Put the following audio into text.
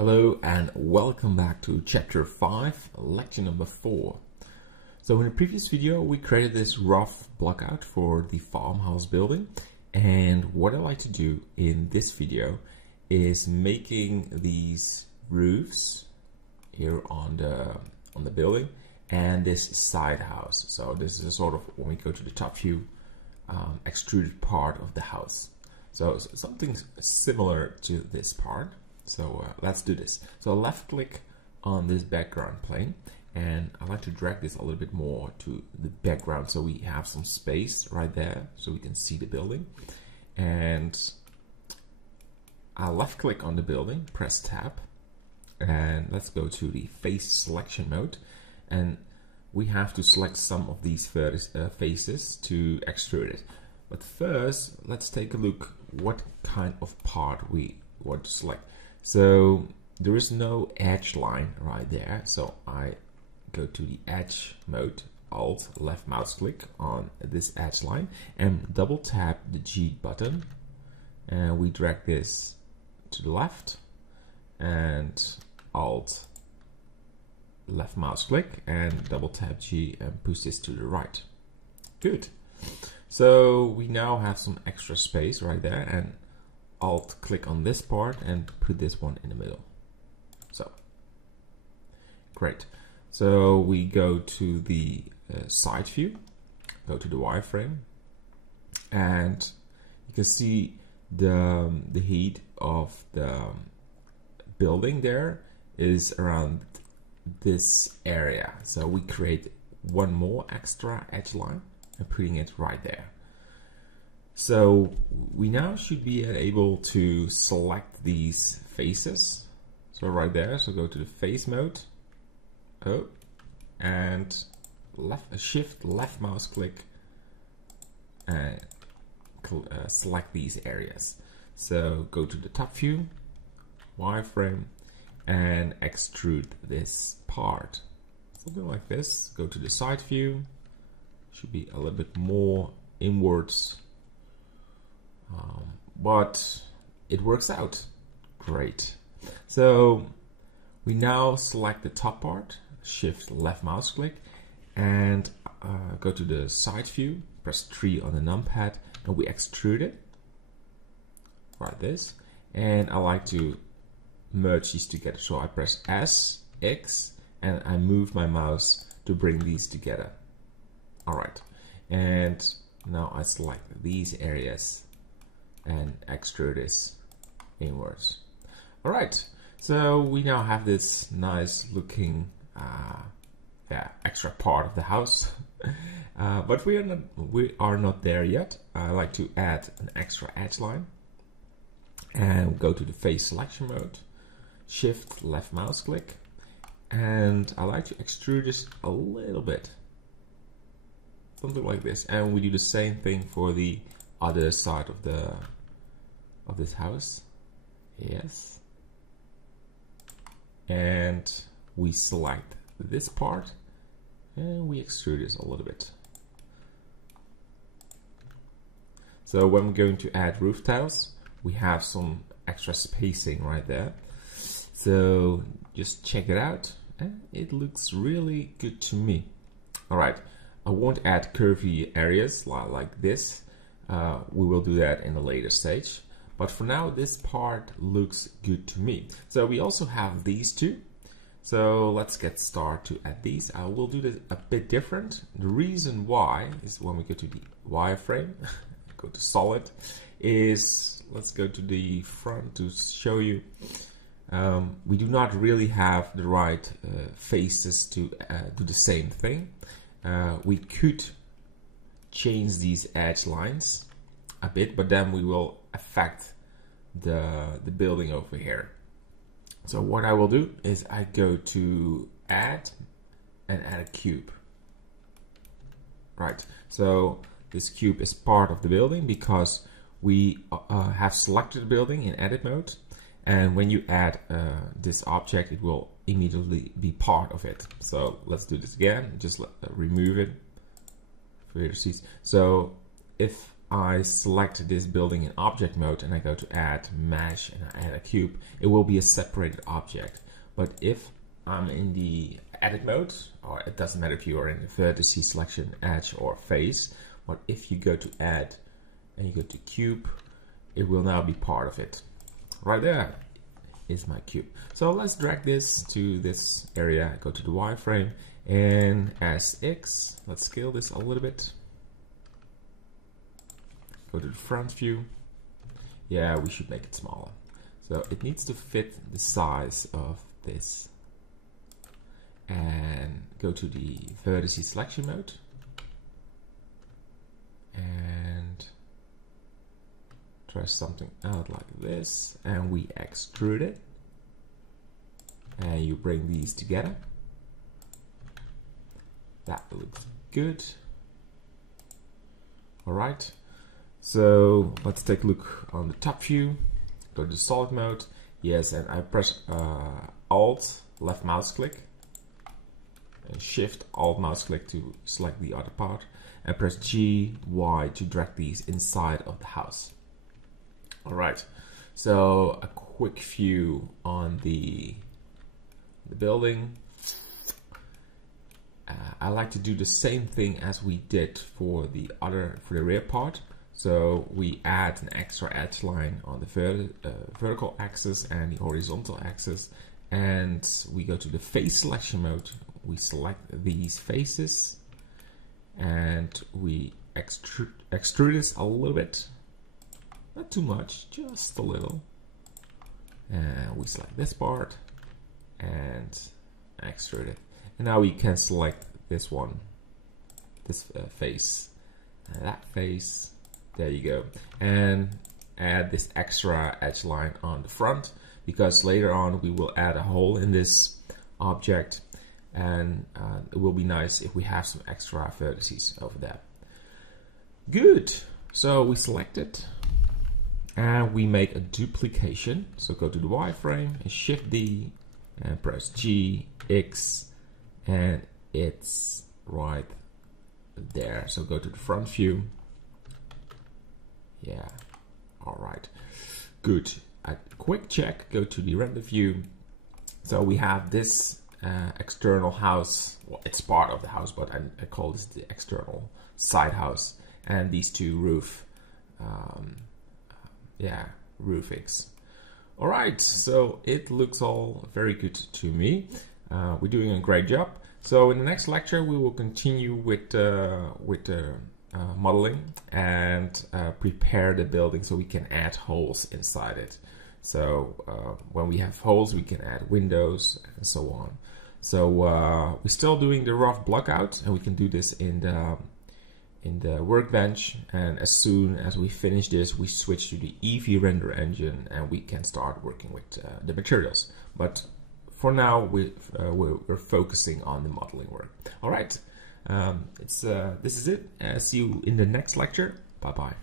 Hello and welcome back to chapter 5, lecture number 4. So in the previous video we created this rough block out for the farmhouse building, and what I like to do in this video is making these roofs here on the building and this side house. So this is a sort of, when we go to the top view, extruded part of the house. So something similar to this part. So let's do this. So left click on this background plane, and I like to drag this a little bit more to the background so we have some space right there so we can see the building. And I left click on the building, press tab, and let's go to the face selection mode, and we have to select some of these faces to extrude it. But first let's take a look what kind of part we want to select. So there is no edge line right there, so I go to the edge mode, Alt left mouse click on this edge line and double tap the G button, and we drag this to the left, and Alt left mouse click and double tap G and push this to the right. Good. So we now have some extra space right there, and Alt click on this part and put this one in the middle. So great. So we go to the side view, go to the wireframe, and you can see the heat of the building there is around this area. So we create one more extra edge line and putting it right there. So we now should be able to select these faces. So right there, so go to the face mode, and shift left mouse click and select these areas. So go to the top view, wireframe, and extrude this part. Something like this. Go to the side view, should be a little bit more inwards. But it works out great. So we now select the top part, shift left mouse click, and go to the side view, press 3 on the numpad, and we extrude it like this. And I like to merge these together, so I press S, X, and I move my mouse to bring these together. Alright, and now I select these areas and extrude this inwards. All right, so we now have this nice looking extra part of the house, but we are not there yet. I like to add an extra edge line, and go to the face selection mode, shift left mouse click, and I like to extrude this a little bit, something like this. And we do the same thing for the other side of this house. Yes, and we select this part and we extrude this a little bit. So when we're going to add roof tiles, we have some extra spacing right there, so just check it out, and it looks really good to me. All right, I won't add curvy areas like this. We will do that in a later stage, but for now this part looks good to me. So we also have these two, so let's get started to add these. I will do this a bit different. The reason why is when we go to the wireframe, go to solid, is let's go to the front to show you. We do not really have the right faces to do the same thing. We could change these edge lines a bit, but then we will affect the building over here. So what I will do is I go to add and add a cube. Right, so this cube is part of the building because we have selected the building in edit mode, and when you add this object, it will immediately be part of it. So let's do this again, just remove it. So if I select this building in object mode and I go to add mesh and I add a cube, it will be a separated object. But if I'm in the edit mode, or it doesn't matter if you are in the vertices selection, edge or face, but if you go to add and you go to cube, it will now be part of it. Right there is my cube. So let's drag this to this area, go to the wireframe, and as X, let's scale this a little bit. Go to the front view. Yeah, we should make it smaller. So it needs to fit the size of this. And go to the vertices selection mode. And try something out like this. And we extrude it. And you bring these together. That looks good. All right. So let's take a look on the top view. Go to solid mode. Yes, and I press Alt, left mouse click, and Shift, Alt mouse click to select the other part, and press G, Y to drag these inside of the house. All right. So a quick view on the building. I like to do the same thing as we did for the rear part. So we add an extra edge line on the vertical axis and the horizontal axis, and we go to the face selection mode. We select these faces and we extrude this a little bit, not too much, just a little. And we select this part and extrude it. And now we can select this one, this face, and that face. There you go. And add this extra edge line on the front, because later on we will add a hole in this object, and it will be nice if we have some extra vertices over there. Good. So we select it and we make a duplication. So go to the wireframe and Shift D and press G, X, and it's right there. So go to the front view. Yeah, all right, good. A quick check, go to the render view. So we have this external house. Well, it's part of the house, but I call this the external side house, and these two roofings. All right, so it looks all very good to me. We're doing a great job. So in the next lecture, we will continue with modeling and prepare the building so we can add holes inside it. So when we have holes, we can add windows and so on. So we're still doing the rough block out, and we can do this in the workbench. And as soon as we finish this, we switch to the Eevee render engine and we can start working with the materials. But for now, we're focusing on the modeling work. All right. This is it. See you in the next lecture. Bye bye.